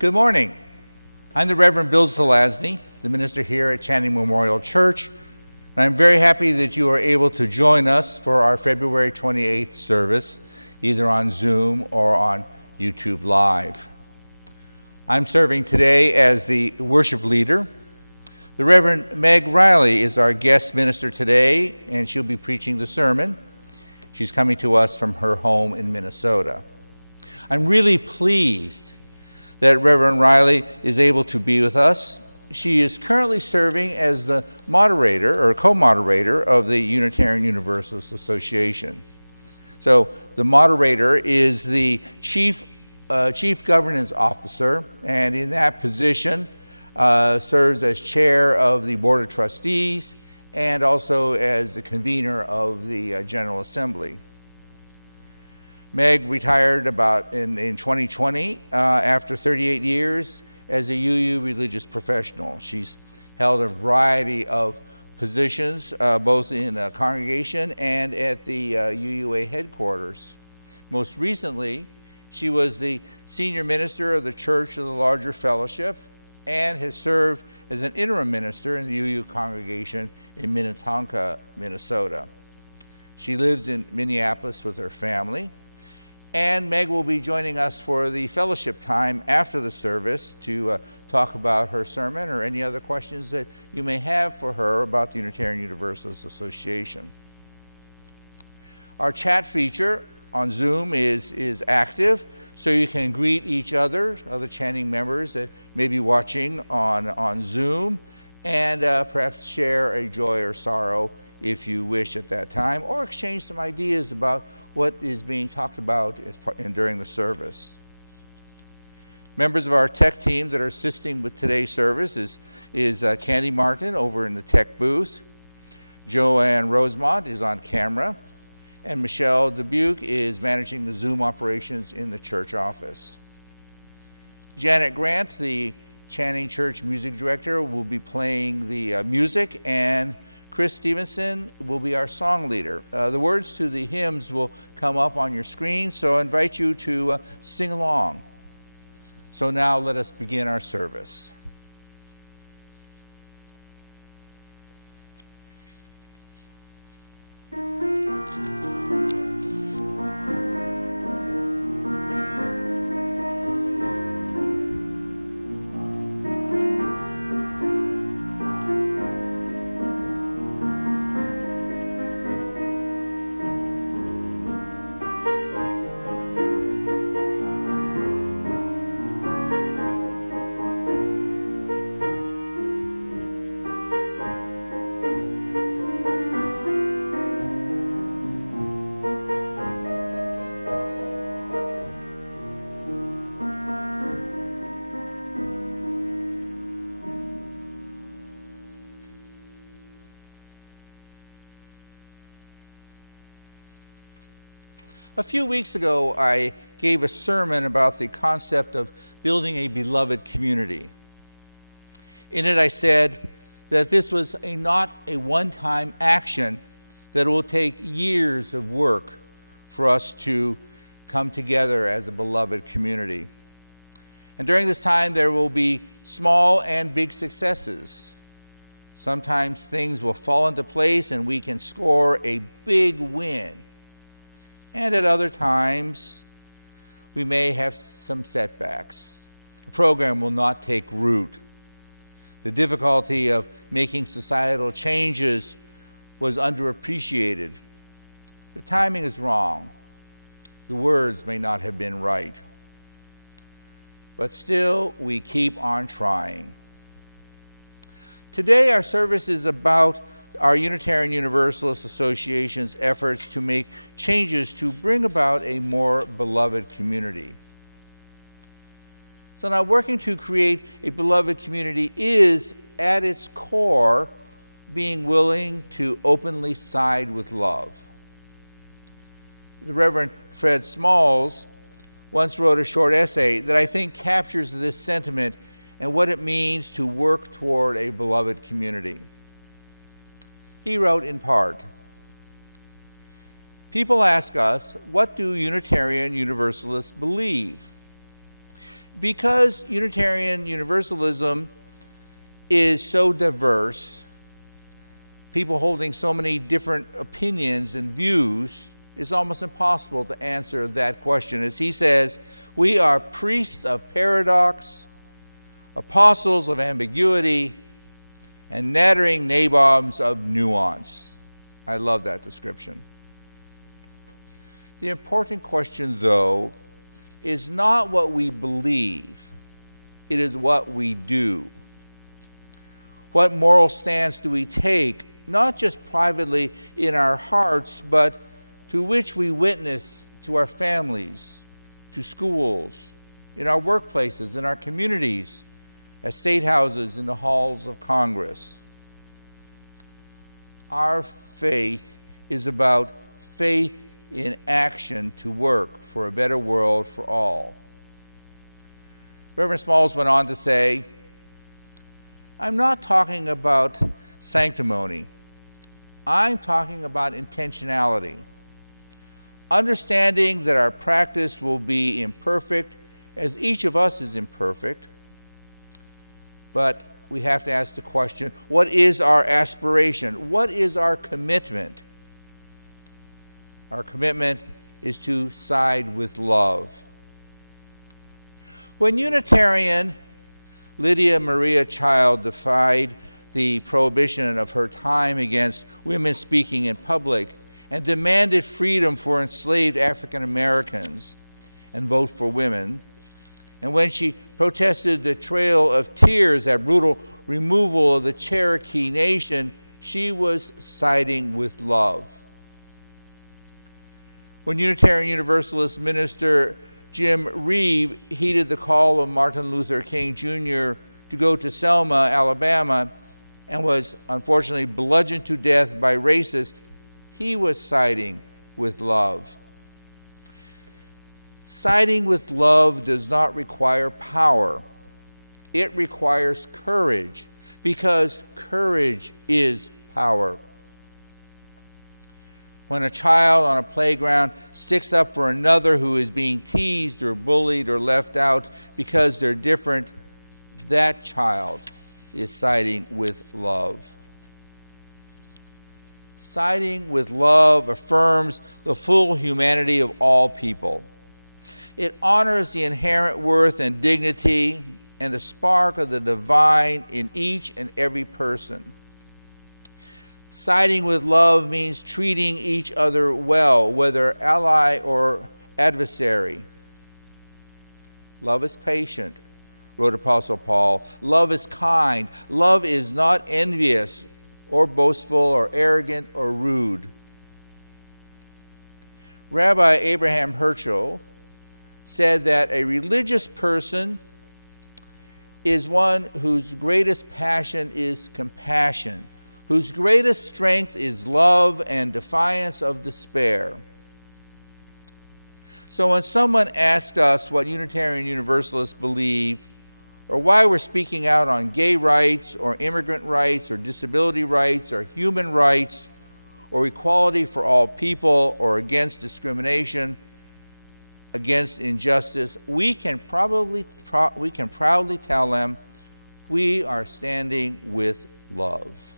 Good morning. I'm the Reverend Bill Zelazny, the minister here at Channing Memorial Church, and I'm very happy that you are able to join us for our February 28th service, either on Zoom or on YouTube Live. I'm serving today as the worship leader. The Reverend Meg Riley is our guest minister today, and she'll be preaching the sermon. She's coming to us from her home in Minnesota. I'm really pleased that Reverend Riley is able to be with us. She is currently serving as the moderator or co-moderator of the Unitarian Universalist Association. So the moderator is the chief governance officer, and in that position serves as chair of the Board of Trustees and also as the convener of the General Assembly. Meg retired in 2020 after 38 years as a UU religious professional. She's held a variety of positions, both in a congregation and at the UUA headquarters. Most recently, she was the senior minister of the Church of the Larger Fellowship and has served as an interim minister in the UU congregation in Minnetonka, Minnesota. She lives in Minneapolis with her family. And Meg will be joining us for the fellowship time after the service to talk about her sermon or any other questions that you may have for her about the Unitarian Universalist Association. Our chat feature on Zoom is active, so you can greet each other Channing members that may be watching on Zoom, and perhaps share a joy or sorrow if you wish at that time, or exchange some ideas about what is being talked about during the service. Members of our tech team that are assisting with today's service is Candy Martin over in the tech booth. Joanne Rosemont is on camera, and Michelle Dubuque is managing the Zoom operations in the church office. Janet Grant, the Channing Church music director, will be playing the music, and Chris Stevenson will be our song leader. The words to the hymns will come up on your screen, so I invite you to sing along. So now let us begin our service. A few weeks ago, I gave a sermon about the concept of building a beloved community. In it, I said that this was not a one-time action, that it will take years of work for us to come together as a beloved community. And during this time, there will be small and big successes. Sometimes things will fall into place and we can score a big win. And at other times, we may have some setbacks. The program will not take root. The difficulty of making societal changes was underappreciated. The timing is wrong. The words may not have been right. But still, we keep on trying. Today, our service is about our Unitarian Universalist Association's efforts to make changes to bring about a more beloved community. So now, working to create a beloved community is, at its core, being willing to openly side with love. The Reverend Fred Smalls once wrote a short essay that I think captures this sentiment and what it means to work toward a beloved community. He wrote in part, "People ask us, what do Unitarian Universalists believe? Because Unitarian Universalism is so diverse, people holding so many different opinions and views, it's almost impossible to answer that question. As he says, we are priests of paradox, apostles of ambiguity, and nattering nabobs of nuance. I love that description. The important question, though, is not what we believe, it is what we do. What moral stance do we take, not just privately in our hearts, but to which we witness to our families, to schools, in our workplaces, in our communities, at state houses, in the halls of Congress. Our faith is about faith in action to work for a better world for all. Reverend Smalls went on to say, I'm not talking about sanctimony. I'm talking about intentionality. Understanding that our practice will be imperfect, as each of us is imperfect, but we have to ask the question, what is our aspiration? What is our commitment? Our commitment is to side with love. When Unitarian Lydia Maria Child defied the prohibition of her time against women speaking in public and demanded freedom for enslaved African Americans and vote for women, and when she protested the Trail of Tears, that brutal removal of the Cherokee Nation, she was siding with love. When Unitarian Universalist minister Jim Reeb heeded the call of Martin Luther King Jr. to go to Selma, Alabama, and was unfortunately bludgeoned to death by racists, he was siding with love. Siding with love does not require power. It requires courage, because courage is power. When a child on a playground sticks up for another who is being teased or bullied or left out because they're different, that child is siding with love. Siding with love affirms the full humanity of all people. It honors the inherent worth and dignity and the spark of the divine in each and every person. Siding with love means treating each other well, whether ally or adversary. Love is patient, wrote Apostle Paul. Love is kind. Love is not envious or boastful or arrogant or rude. Rabbi Abraham Herschel said that a religious person is one whose greatest passion is compassion, whose greatest strength is love and defiance of despair. So when someone asks us what Unitarian Universalists believe, or why we're speaking out on gay rights, or immigrant rights, or disability rights, or human rights, or equality for all people, or against discrimination, against injustice, we can proudly tell them we are standing with love.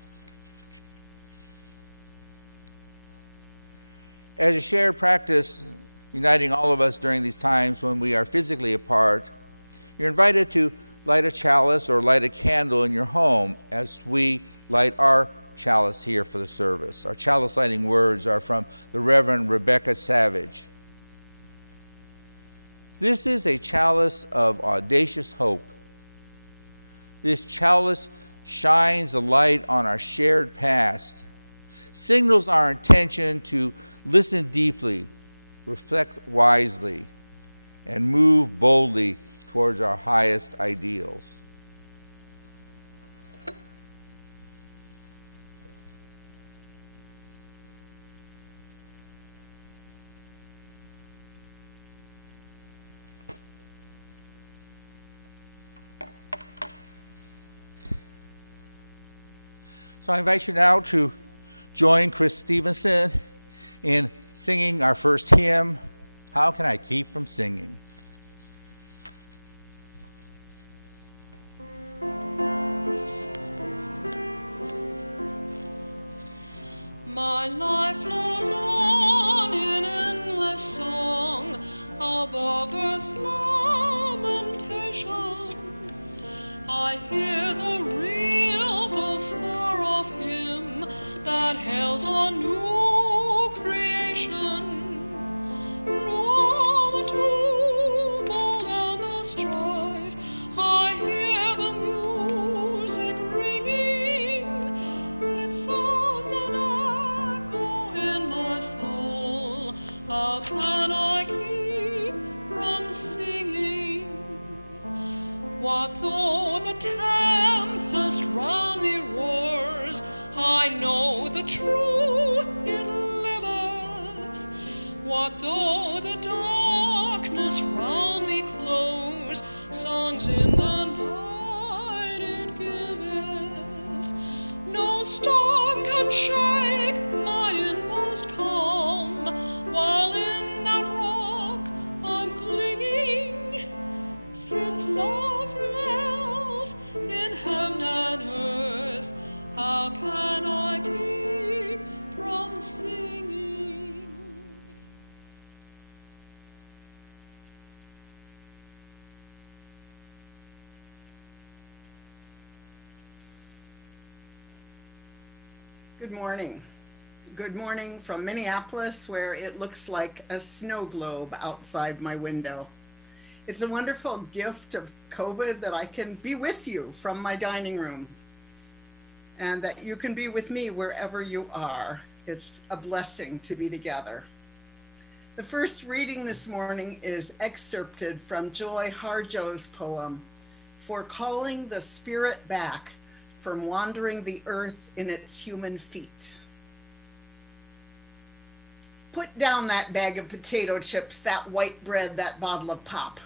As a shared practice, uniting all of us during these times when we are physically apart, you're invited to light a chalice or light a candle in your home as we light our chalice here for the service. Our chalice lighting words are from the Reverend Rebecca Savage. This is a chalice of audacious hope. This chalice shines a light on our shared past, signals our intention to listen deeply, reflect wisely, and move boldly towards our highest ideals. So I invite you now to join Chris Stevenson in singing our first hymn, How Can I Keep From Singing? My life flows on in endless song above earth's lamentation. I hear the real, the far off hymn that hails a new creation. Through the tumult and the strife, I hear the music ringing. It sounds an echo in my soul. How can I keep from singing? What though the tempest round me roars? I know the truth, it liveth. What though the darkness round me close? Songs in the night it giveth. No storm can shake my inmost calm, while in that rock I'm clinging. Since love dwells in heaven and earth, how can I keep from singing? Good morning. Good morning from Minneapolis, where it looks like a snow globe outside my window. It's a wonderful gift of COVID that I can be with you from my dining room, and that you can be with me wherever you are. It's a blessing to be together. The first reading this morning is excerpted from Joy Harjo's poem, "For Calling the Spirit Back from Wandering the Earth in Its Human Feet." Put down that bag of potato chips, that white bread, that bottle of pop.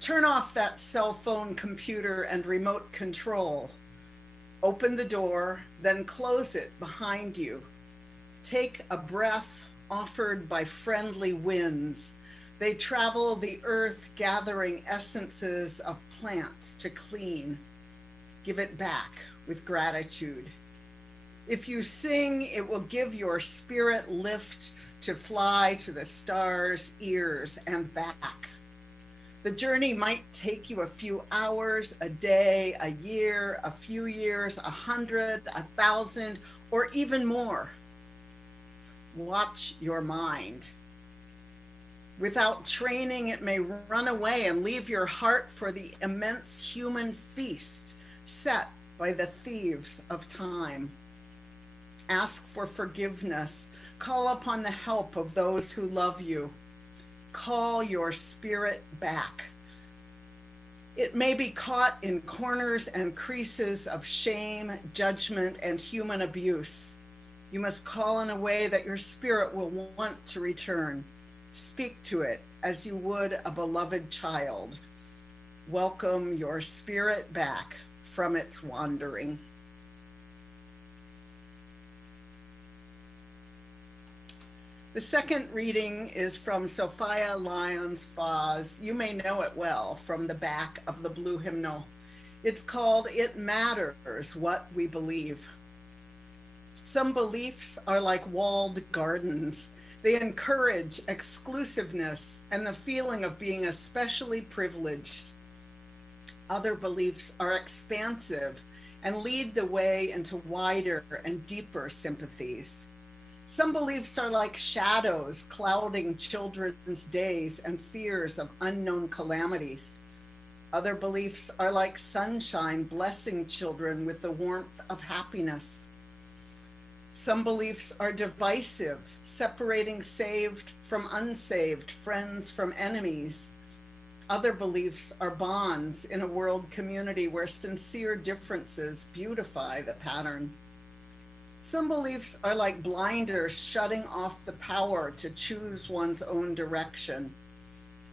Turn off that cell phone, computer, and remote control. Open the door, then close it behind you. Take a breath offered by friendly winds. They travel the earth, gathering essences of plants to clean. Give it back with gratitude. If you sing, it will give your spirit lift to fly to the stars' ears and back. The journey might take you a few hours, a day, a year, a few years, 100, 1,000, or even more. Watch your mind. Without training, it may run away and leave your heart for the immense human feast set by the thieves of time. Ask for forgiveness. Call upon the help of those who love you. Call your spirit back. It may be caught in corners and creases of shame, judgment, and human abuse. You must call in a way that your spirit will want to return. Speak to it as you would a beloved child. Welcome your spirit back from its wandering. The second reading is from Sophia Lyons Vaz. You may know it well from the back of the blue hymnal. It's called "It Matters What We Believe." Some beliefs are like walled gardens. They encourage exclusiveness and the feeling of being especially privileged. Other beliefs are expansive and lead the way into wider and deeper sympathies. Some beliefs are like shadows clouding children's days and fears of unknown calamities. Other beliefs are like sunshine blessing children with the warmth of happiness. Some beliefs are divisive, separating saved from unsaved, friends from enemies. Other beliefs are bonds in a world community where sincere differences beautify the pattern. Some beliefs are like blinders shutting off the power to choose one's own direction.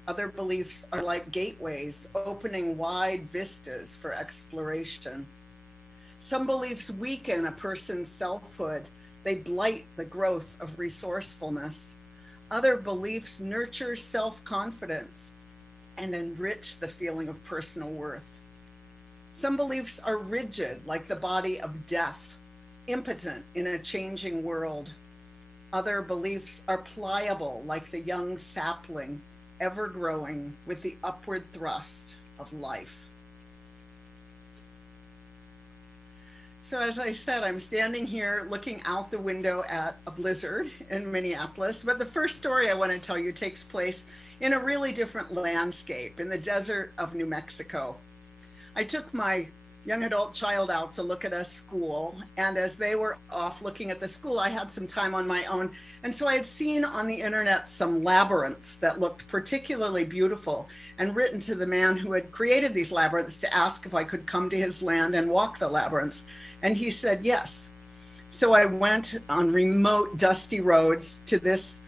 Other beliefs are like gateways opening wide vistas for exploration. Some beliefs weaken a person's selfhood. They blight the growth of resourcefulness. Other beliefs nurture self-confidence and enrich the feeling of personal worth. Some beliefs are rigid, like the body of death, impotent in a changing world. Other beliefs are pliable, like the young sapling, ever growing with the upward thrust of life. So as I said, I'm standing here looking out the window at a blizzard in Minneapolis, but the first story I want to tell you takes place in a really different landscape, in the desert of New Mexico. I took my young adult child out to look at a school, and as they were off looking at the school, I had some time on my own, and so I had seen on the internet some labyrinths that looked particularly beautiful, and written to the man who had created these labyrinths to ask if I could come to his land and walk the labyrinths, and he said yes. So I went on remote, dusty roads to this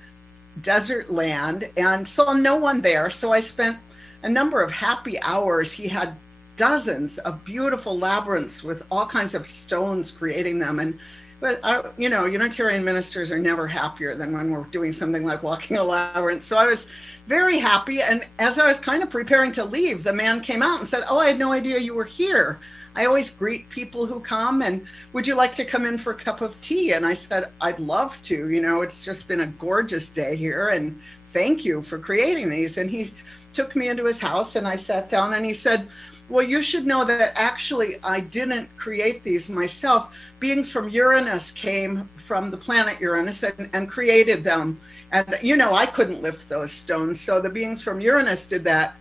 desert land and saw no one there, so I spent a number of happy hours. He had dozens of beautiful labyrinths with all kinds of stones creating them. But Unitarian ministers are never happier than when we're doing something like walking a labyrinth. So I was very happy. And as I was kind of preparing to leave, the man came out and said, "Oh, I had no idea you were here. I always greet people who come, and would you like to come in for a cup of tea?" And I said, "I'd love to. It's just been a gorgeous day here, and thank you for creating these." And he took me into his house, and I sat down, and he said, "Well, you should know that actually I didn't create these myself. Beings from Uranus came from the planet Uranus and created them. And I couldn't lift those stones, so the beings from Uranus did that."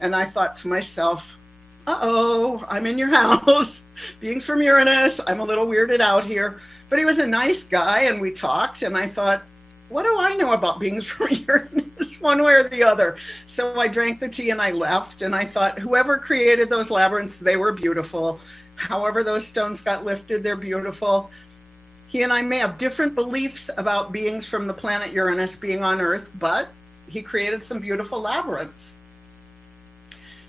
And I thought to myself, uh-oh, I'm in your house. Beings from Uranus, I'm a little weirded out here. But he was a nice guy, and we talked, and I thought, what do I know about beings from Uranus, one way or the other? So I drank the tea and I left, and I thought, whoever created those labyrinths, they were beautiful. However those stones got lifted, they're beautiful. He and I may have different beliefs about beings from the planet Uranus being on Earth, but he created some beautiful labyrinths.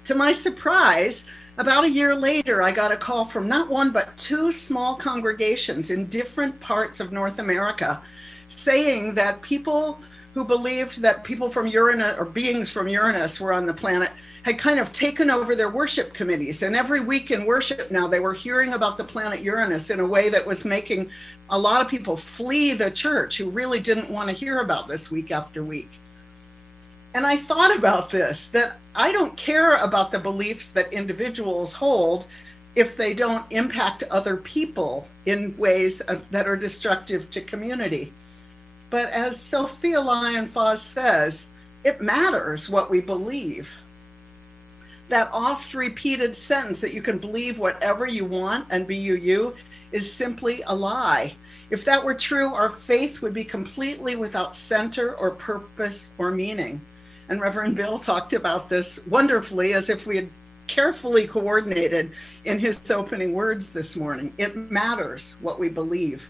To my surprise, about a year later, I got a call from not one, but two small congregations in different parts of North America saying that people who believed that people from Uranus or beings from Uranus were on the planet had kind of taken over their worship committees. And every week in worship now, they were hearing about the planet Uranus in a way that was making a lot of people flee the church who really didn't want to hear about this week after week. And I thought about this, that I don't care about the beliefs that individuals hold if they don't impact other people in ways that are destructive to community. But as Sophia Lyon-Foss says, it matters what we believe. That oft-repeated sentence that you can believe whatever you want and be you is simply a lie. If that were true, our faith would be completely without center or purpose or meaning. And Reverend Bill talked about this wonderfully, as if we had carefully coordinated in his opening words this morning. It matters what we believe.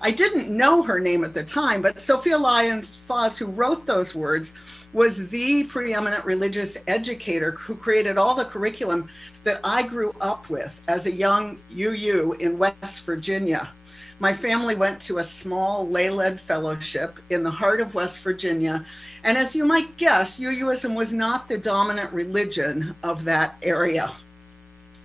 I didn't know her name at the time, but Sophia Lyon-Foss, who wrote those words, was the preeminent religious educator who created all the curriculum that I grew up with as a young UU in West Virginia. My family went to a small lay-led fellowship in the heart of West Virginia. And as you might guess, UUism was not the dominant religion of that area.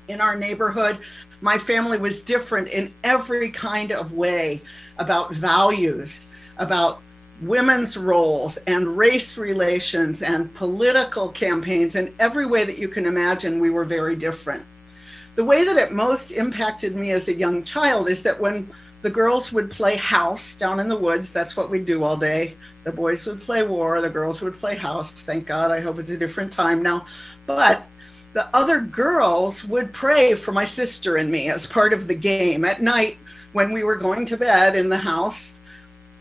In our neighborhood, my family was different in every kind of way, about values, about women's roles and race relations and political campaigns. In every way that you can imagine, we were very different. The way that it most impacted me as a young child is that when the girls would play house down in the woods, that's what we'd do all day. The boys would play war, the girls would play house. Thank God, I hope it's a different time now. But the other girls would pray for my sister and me as part of the game. At night, when we were going to bed in the house,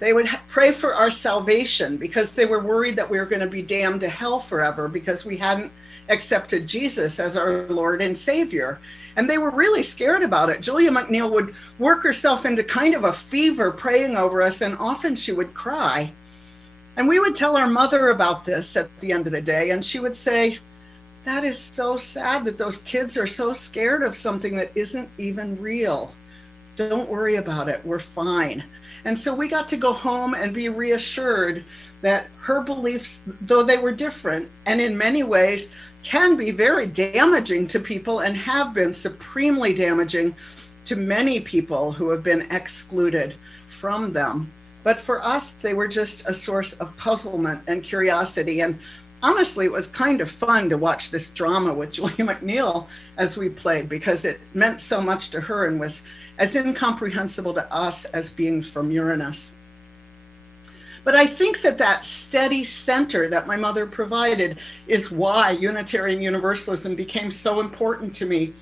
they would pray for our salvation because they were worried that we were going to be damned to hell forever because we hadn't accepted Jesus as our Lord and Savior. And they were really scared about it. Julia McNeil would work herself into kind of a fever praying over us, and often she would cry. And we would tell our mother about this at the end of the day, and she would say, "That is so sad that those kids are so scared of something that isn't even real. Don't worry about it, we're fine." And so we got to go home and be reassured that her beliefs, though they were different, and in many ways can be very damaging to people and have been supremely damaging to many people who have been excluded from them, But for us, they were just a source of puzzlement and curiosity. And honestly, it was kind of fun to watch this drama with Julia McNeil as we played, because it meant so much to her and was as incomprehensible to us as beings from Uranus. But I think that that steady center that my mother provided is why Unitarian Universalism became so important to me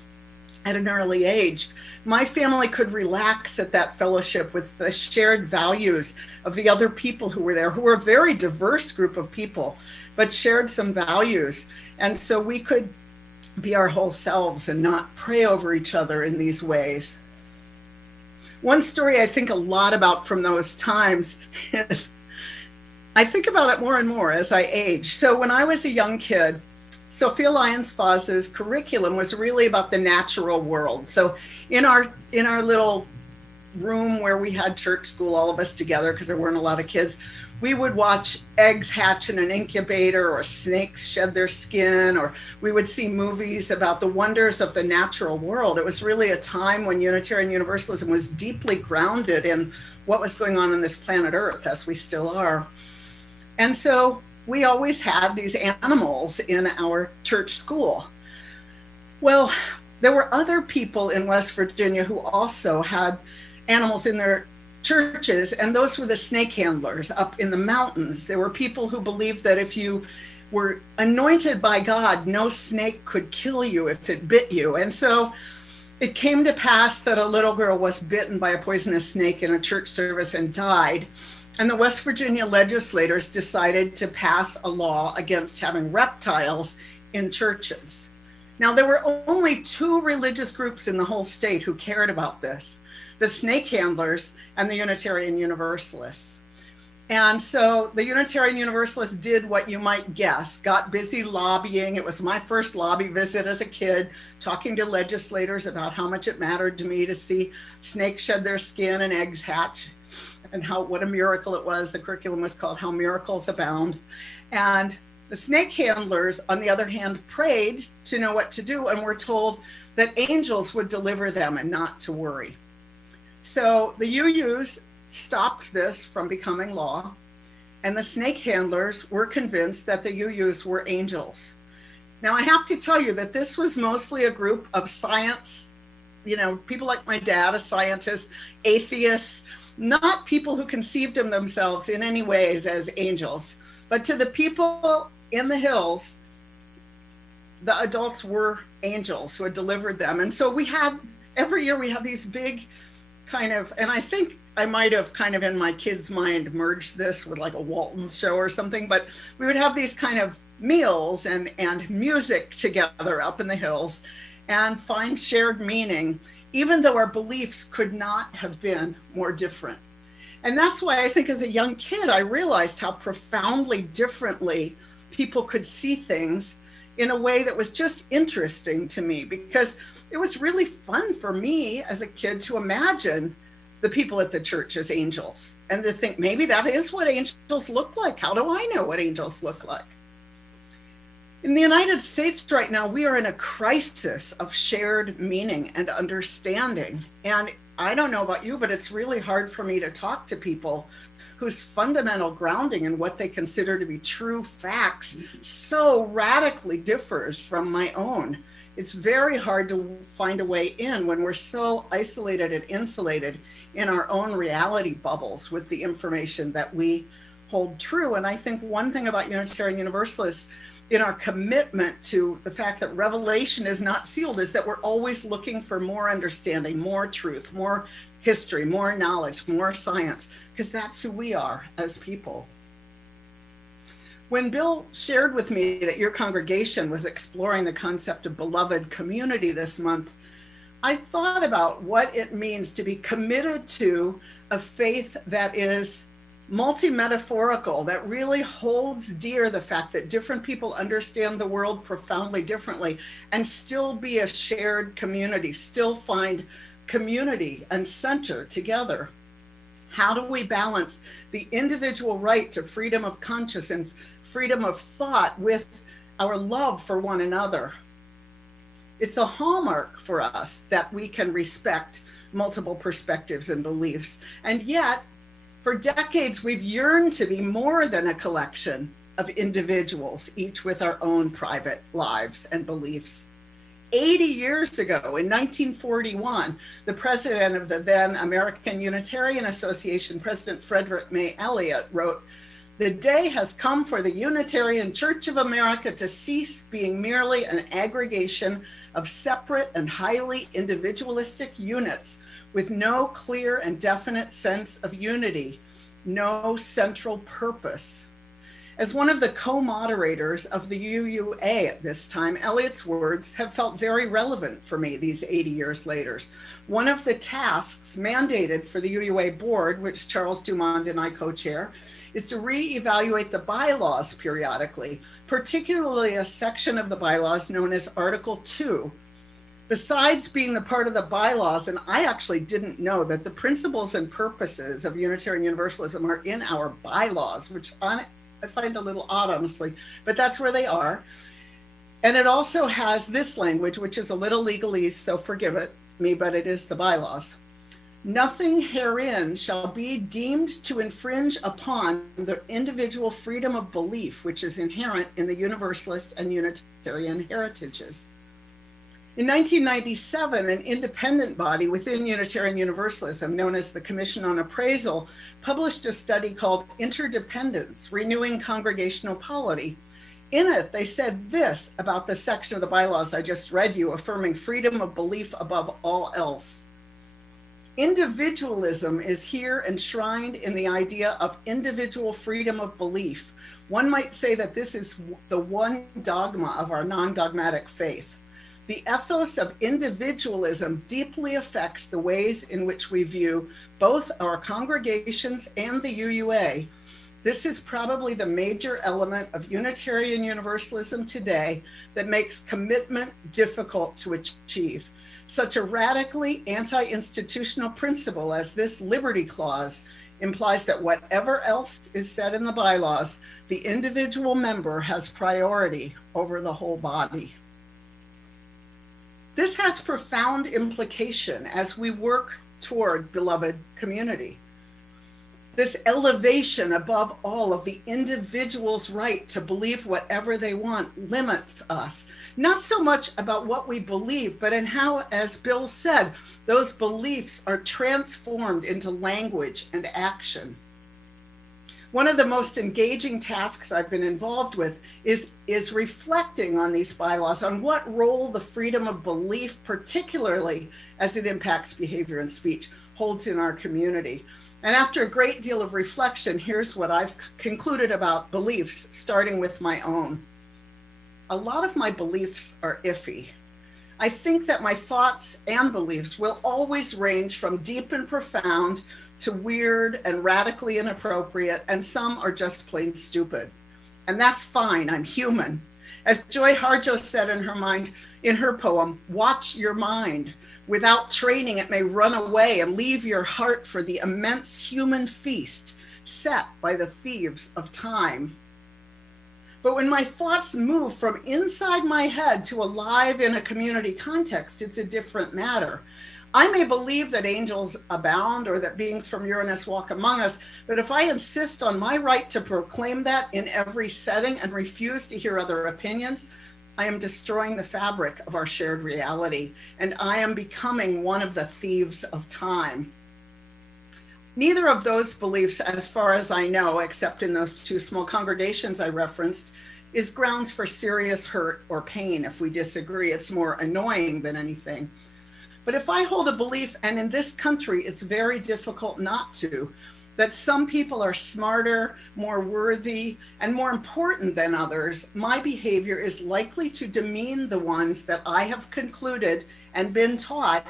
at an early age. My family could relax at that fellowship with the shared values of the other people who were there, who were a very diverse group of people, but shared some values. And so we could be our whole selves and not pray over each other in these ways. One story I think a lot about from those times is, I think about it more and more as I age. So when I was a young kid, Sophia Lyons-Faz's curriculum was really about the natural world. So in our little room where we had church school, all of us together, because there weren't a lot of kids, we would watch eggs hatch in an incubator, or snakes shed their skin, or we would see movies about the wonders of the natural world. It was really a time when Unitarian Universalism was deeply grounded in what was going on this planet Earth, as we still are. And so we always had these animals in our church school. Well, there were other people in West Virginia who also had animals in their churches, and those were the snake handlers up in the mountains. There were people who believed that if you were anointed by God, no snake could kill you if it bit you. And so it came to pass that a little girl was bitten by a poisonous snake in a church service and died. And the West Virginia legislators decided to pass a law against having reptiles in churches. Now, there were only two religious groups in the whole state who cared about this: the snake handlers and the Unitarian Universalists. And so the Unitarian Universalists did what you might guess, got busy lobbying. It was my first lobby visit as a kid, talking to legislators about how much it mattered to me to see snakes shed their skin and eggs hatch, and what a miracle it was. The curriculum was called How Miracles Abound. And the snake handlers, on the other hand, prayed to know what to do and were told that angels would deliver them and not to worry. So the UUs stopped this from becoming law, and the snake handlers were convinced that the UUs were angels. Now, I have to tell you that this was mostly a group of science, people like my dad, a scientist, atheists, not people who conceived of themselves in any ways as angels. But to the people in the hills, the adults were angels who had delivered them. And so every year we had these big and I think I might have kind of in my kids' mind merged this with like a Walton show or something, but we would have these kind of meals and music together up in the hills and find shared meaning, even though our beliefs could not have been more different. And that's why I think as a young kid, I realized how profoundly differently people could see things in a way that was just interesting to me, because it was really fun for me as a kid to imagine the people at the church as angels and to think maybe that is what angels look like. How do I know what angels look like? In the United States right now, we are in a crisis of shared meaning and understanding. And I don't know about you, but it's really hard for me to talk to people whose fundamental grounding in what they consider to be true facts so radically differs from my own. It's very hard to find a way in when we're so isolated and insulated in our own reality bubbles with the information that we hold true. And I think one thing about Unitarian Universalists in our commitment to the fact that revelation is not sealed is that we're always looking for more understanding, more truth, more history, more knowledge, more science, because that's who we are as people. When Bill shared with me that your congregation was exploring the concept of beloved community this month, I thought about what it means to be committed to a faith that is multi-metaphorical, that really holds dear the fact that different people understand the world profoundly differently and still be a shared community, still find community and center together. How do we balance the individual right to freedom of conscience and freedom of thought with our love for one another? It's a hallmark for us that we can respect multiple perspectives and beliefs. And yet, For decades, we've yearned to be more than a collection of individuals, each with our own private lives and beliefs. 80 years ago, in 1941, the president of the then American Unitarian Association, President Frederick May Elliott, wrote, "The day has come for the Unitarian Church of America to cease being merely an aggregation of separate and highly individualistic units with no clear and definite sense of unity, no central purpose." As one of the co-moderators of the UUA at this time, Elliott's words have felt very relevant for me these 80 years later. One of the tasks mandated for the UUA board, which Charles DuMond and I co-chair, is to reevaluate the bylaws periodically, particularly a section of the bylaws known as Article 2. Besides being the part of the bylaws, and I actually didn't know that the principles and purposes of Unitarian Universalism are in our bylaws, which I find a little odd, honestly, but that's where they are. And it also has this language, which is a little legalese, so forgive me, but it is the bylaws. "Nothing herein shall be deemed to infringe upon the individual freedom of belief, which is inherent in the Universalist and Unitarian heritages." In 1997, an independent body within Unitarian Universalism, known as the Commission on Appraisal, published a study called Interdependence, Renewing Congregational Polity. In it, they said this about the section of the bylaws I just read you, affirming freedom of belief above all else. "Individualism is here enshrined in the idea of individual freedom of belief. One might say that this is the one dogma of our non-dogmatic faith. The ethos of individualism deeply affects the ways in which we view both our congregations and the UUA. This is probably the major element of Unitarian Universalism today that makes commitment difficult to achieve. Such a radically anti-institutional principle as this Liberty Clause implies that whatever else is said in the bylaws, the individual member has priority over the whole body." This has profound implication as we work toward beloved community. This elevation above all of the individual's right to believe whatever they want limits us, not so much about what we believe, but in how, as Bill said, those beliefs are transformed into language and action. One of the most engaging tasks I've been involved with is reflecting on these bylaws, on what role the freedom of belief, particularly as it impacts behavior and speech, holds in our community. And after a great deal of reflection, here's what I've concluded about beliefs, starting with my own. A lot of my beliefs are iffy. I think that my thoughts and beliefs will always range from deep and profound to weird and radically inappropriate, and some are just plain stupid. And that's fine, I'm human. As Joy Harjo said in her poem, "Watch your mind. Without training, it may run away and leave your heart for the immense human feast set by the thieves of time." But when my thoughts move from inside my head to alive in a community context, it's a different matter. I may believe that angels abound or that beings from Uranus walk among us, but if I insist on my right to proclaim that in every setting and refuse to hear other opinions, I am destroying the fabric of our shared reality, and I am becoming one of the thieves of time. Neither of those beliefs, as far as I know, except in those two small congregations I referenced, is grounds for serious hurt or pain if we disagree. It's more annoying than anything. But if I hold a belief, and in this country it's very difficult not to, that some people are smarter, more worthy, and more important than others, my behavior is likely to demean the ones that I have concluded and been taught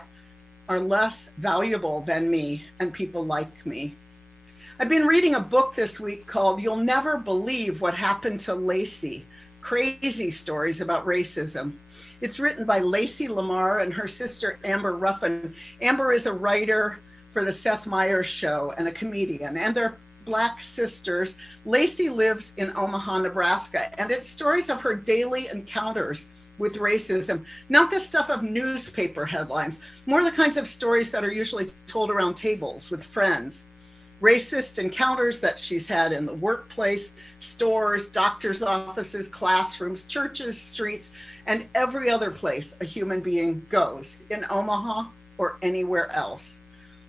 are less valuable than me and people like me. I've been reading a book this week called "You'll Never Believe What Happened to Lacey: Crazy Stories About Racism." It's written by Lacey Lamar and her sister Amber Ruffin. Amber is a writer for the Seth Meyers Show and a comedian, and they're Black sisters. Lacey lives in Omaha, Nebraska, and it's stories of her daily encounters with racism, not the stuff of newspaper headlines, more the kinds of stories that are usually told around tables with friends. racist encounters that she's had in the workplace, stores, doctor's offices, classrooms, churches, streets, and every other place a human being goes, in Omaha or anywhere else.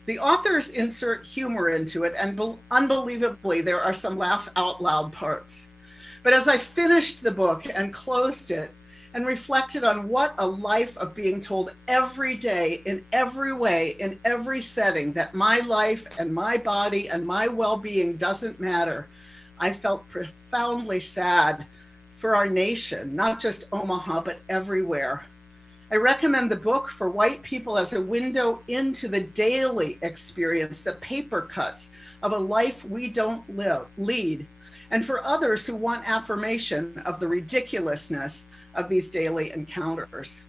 The authors insert humor into it, and unbelievably, there are some laugh out loud parts. But as I finished the book and closed it and reflected on what a life of being told every day, in every way, in every setting, that my life and my body and my well-being doesn't matter, I felt profoundly sad for our nation, not just Omaha, but everywhere. I recommend the book for white people as a window into the daily experience, the paper cuts of a life we don't lead, and for others who want affirmation of the ridiculousness of these daily encounters.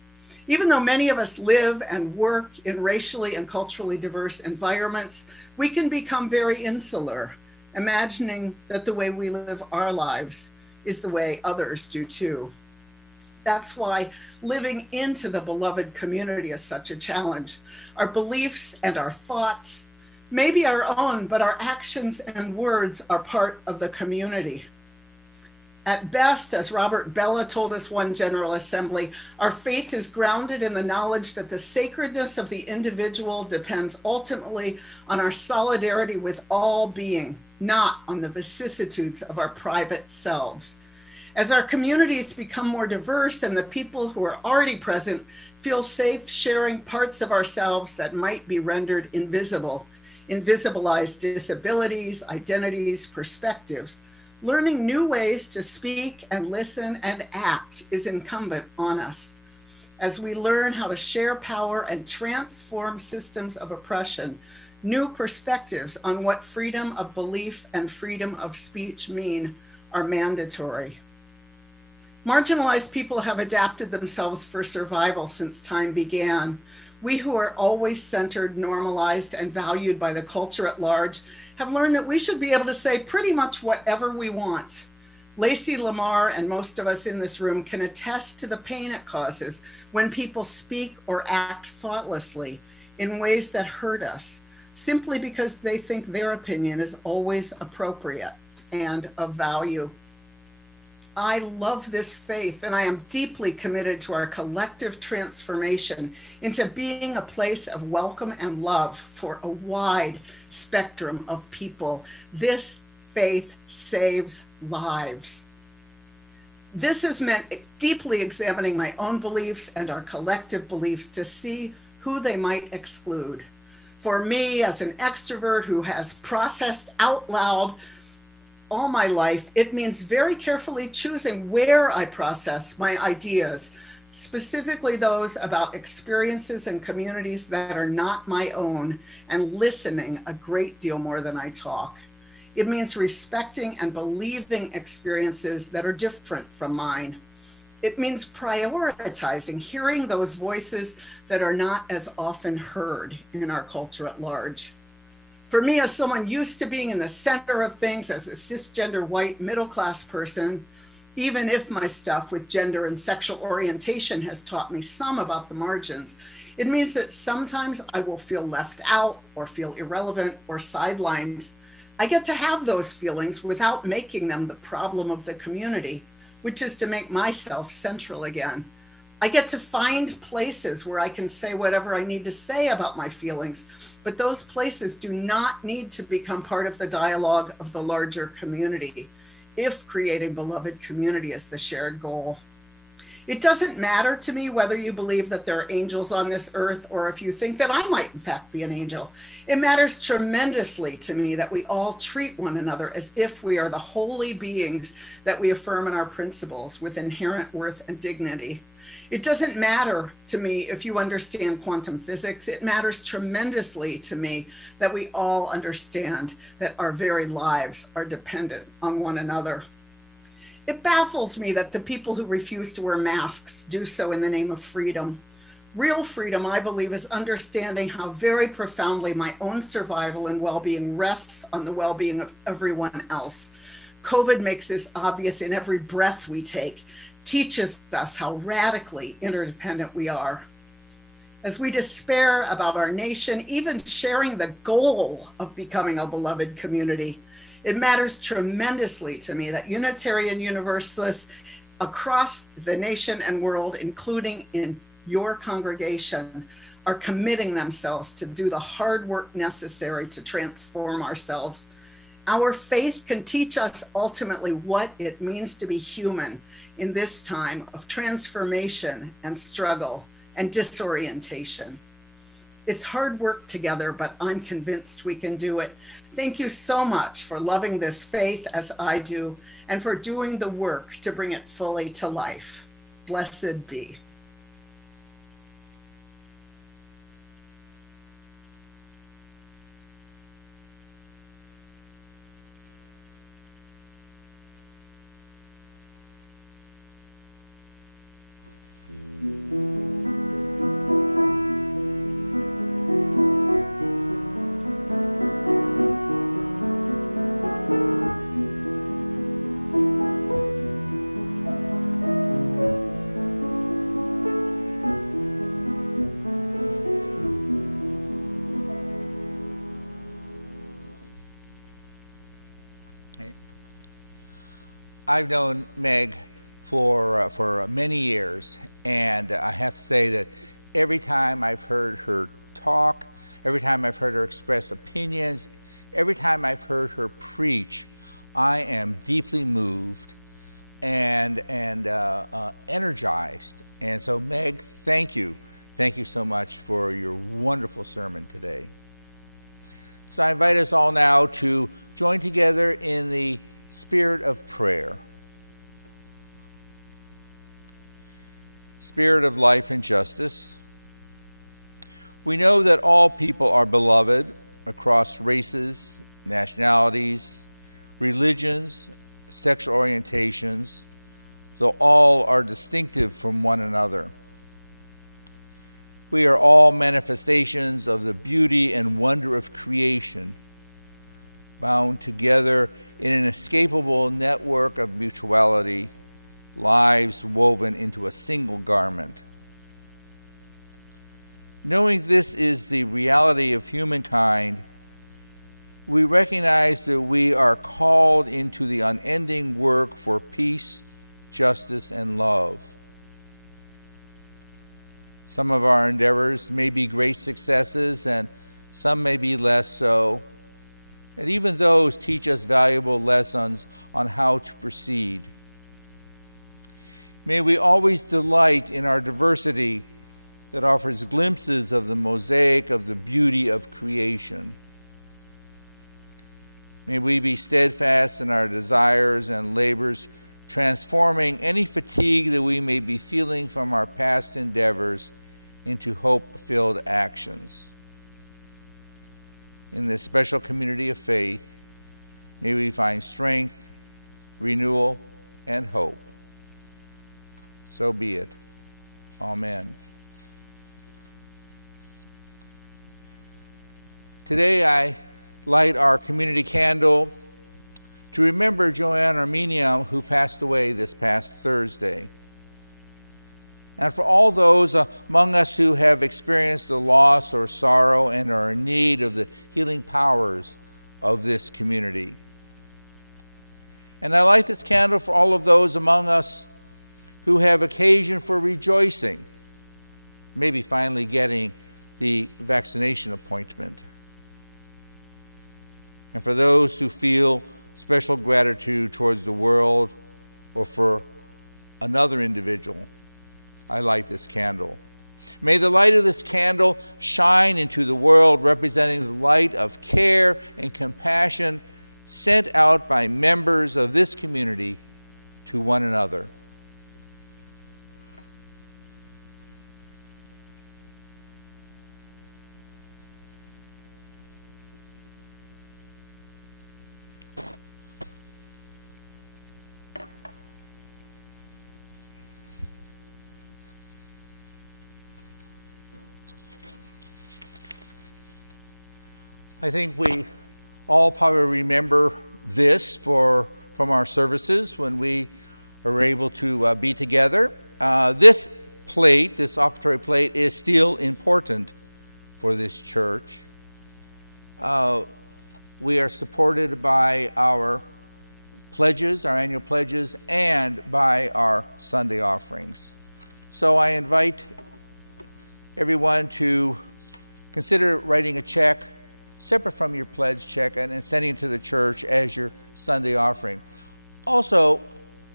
Even though many of us live and work in racially and culturally diverse environments, we can become very insular, imagining that the way we live our lives is the way others do too. That's why living into the beloved community is such a challenge. Our beliefs and our thoughts may be our own, but our actions and words are part of the community. At best, as Robert Bella told us one General Assembly, our faith is grounded in the knowledge that the sacredness of the individual depends ultimately on our solidarity with all being, not on the vicissitudes of our private selves. As our communities become more diverse and the people who are already present feel safe sharing parts of ourselves that might be rendered invisible, invisibilized disabilities, identities, perspectives, learning new ways to speak and listen and act is incumbent on us. As we learn how to share power and transform systems of oppression, new perspectives on what freedom of belief and freedom of speech mean are mandatory. Marginalized people have adapted themselves for survival since time began. We who are always centered, normalized, and valued by the culture at large have learned that we should be able to say pretty much whatever we want. Lacey Lamar and most of us in this room can attest to the pain it causes when people speak or act thoughtlessly in ways that hurt us, simply because they think their opinion is always appropriate and of value. I love this faith, and I am deeply committed to our collective transformation into being a place of welcome and love for a wide spectrum of people. This faith saves lives. This has meant deeply examining my own beliefs and our collective beliefs to see who they might exclude. For me, as an extrovert who has processed out loud all my life, it means very carefully choosing where I process my ideas, specifically those about experiences and communities that are not my own, and listening a great deal more than I talk. It means respecting and believing experiences that are different from mine. It means prioritizing, hearing those voices that are not as often heard in our culture at large. For me, as someone used to being in the center of things as a cisgender white middle-class person, even if my stuff with gender and sexual orientation has taught me some about the margins, it means that sometimes I will feel left out or feel irrelevant or sidelined. I get to have those feelings without making them the problem of the community, which is to make myself central again. I get to find places where I can say whatever I need to say about my feelings, but those places do not need to become part of the dialogue of the larger community, if creating beloved community is the shared goal. It doesn't matter to me whether you believe that there are angels on this earth or if you think that I might in fact be an angel. It matters tremendously to me that we all treat one another as if we are the holy beings that we affirm in our principles with inherent worth and dignity. It doesn't matter to me if you understand quantum physics. It matters tremendously to me that we all understand that our very lives are dependent on one another. It baffles me that the people who refuse to wear masks do so in the name of freedom. Real freedom, I believe, is understanding how very profoundly my own survival and well-being rests on the well-being of everyone else. COVID makes this obvious in every breath we take, teaches us how radically interdependent we are. As we despair about our nation, even sharing the goal of becoming a beloved community, it matters tremendously to me that Unitarian Universalists across the nation and world, including in your congregation, are committing themselves to do the hard work necessary to transform ourselves. Our faith can teach us ultimately what it means to be human in this time of transformation and struggle and disorientation. It's hard work together, but I'm convinced we can do it. Thank you so much for loving this faith as I do, and for doing the work to bring it fully to life. Blessed be. I've known Meg for many years, and I have to say that every time I've heard her talk, every time I've heard her express opinions, every time I've heard her preach, I am deeply moved and energized. And so, Meg, thank you. Thank you so much for your wonderful sermon today. So I invite us all now to join together in the spirit of prayer. Spirit of life and justice. We know that all people are beloved across races, nationalities, religions, sexual orientations, though all are distinctive from one another. We are all manifestations of the beauty and wonder of creation, bound together in an inescapable network of mutuality, lives woven into a single garment. Knowing this is the reality of humankind, we recognize that we are called into the unending work for peace, justice, and love. Some of our endeavors may be great successes, and some may be less so. And even those teach us valuable lessons on how to proceed. May we always delight in our diversity that offers glimpses of the mosaic of the beauty of creation. May we be steadfast in our desires and labors, transforming any fatigue that we may be feeling from our past endeavors into hope-filled actions. In this special community of faith, may we find strength, renewal, and hope. So be it. Amen. Today I light our community candle to remember Joanne Armenia, who passed away this past Thursday. And for all those among us who have experienced the loss or sorrow and are in need of the healing powers of this community. And I light this candle for all of those among us who have occasion for rejoicing, maybe finally getting the vaccination appointment. And for those who feel special gratitude towards the world or for another individual, I light this candle. May the light of this candle shine into the world, representing the light of care and compassion sent out by members of this community to one another. I think we all probably remember this from our services when we are able to be together. This plate, this offertory plate, is still important for this church. We are supported by our pledges, our annual pledges, and by our Sunday offerings. So I invite everyone to consider writing a check separate from your pledge check and sending it to the church as your Sunday offering. Also,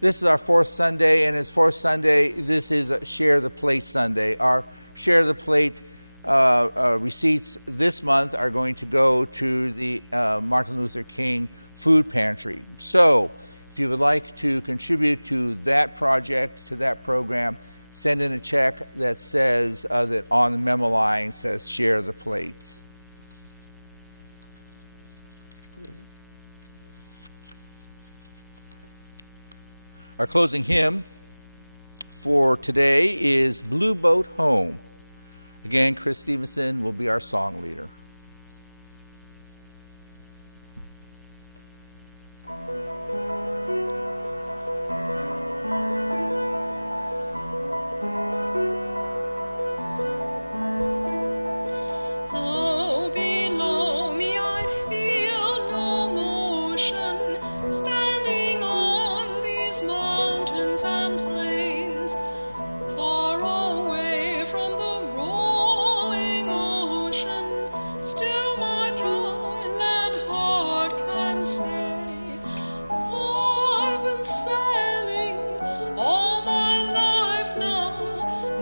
this is our fourth Sunday, and as fourth Sunday, this is a Share the Plate Sunday. Our Share the Plate receipts this month are going to go to the Martin Luther King Food Pantry. So, if you would like to contribute to that project, to that program, send in a check that says, that on the memo line says Share the Plates. Our closing hymn for today is Blue Boat Home. Again, Chris Stevenson will be our song leader. Though below me I feel no motion, standing on these mountains and plains, far away from the rolling ocean, still my dry land heart can say, I've been sailing all my life now,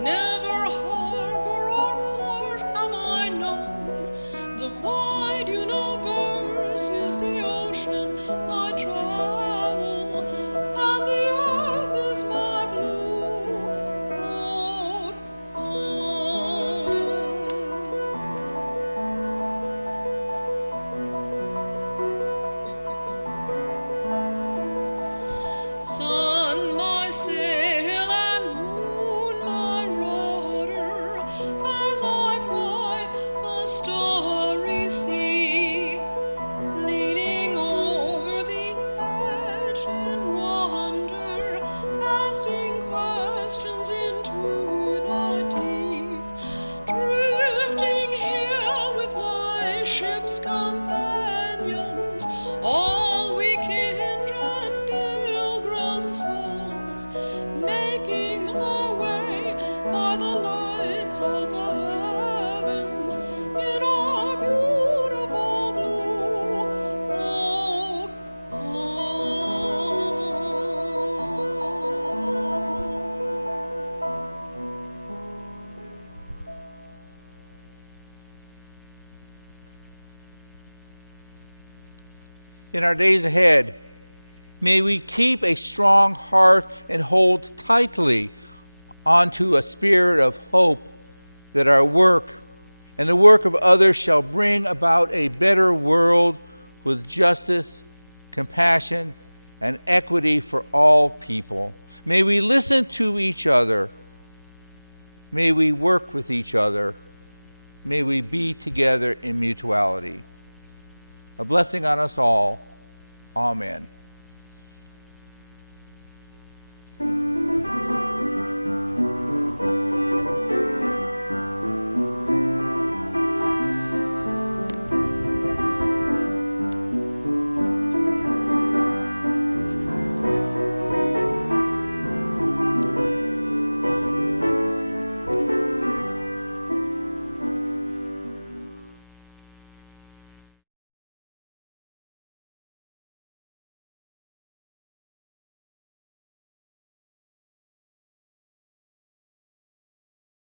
never harbor or port have I known. The wide universe is the ocean I travel, and the earth is my blue boat home. Sun, my sail, and moon, my rudder, as I ply the starry sea, leaning over the edge in wonder, casting questions into the deep, drifting here with my ship's companions, all we kindred pilgrim souls, making our way by the lights of the heavens in our beautiful blue boat home. In our days ahead, may we keep a strong heart and hold tightly onto a spirit of hope that our work and the work of others shall bring about a better world with justice, compassion, and equity for all people. May we listen to each other. May we work with each other. May we be together in mutuality. A blessing on us all. Amen.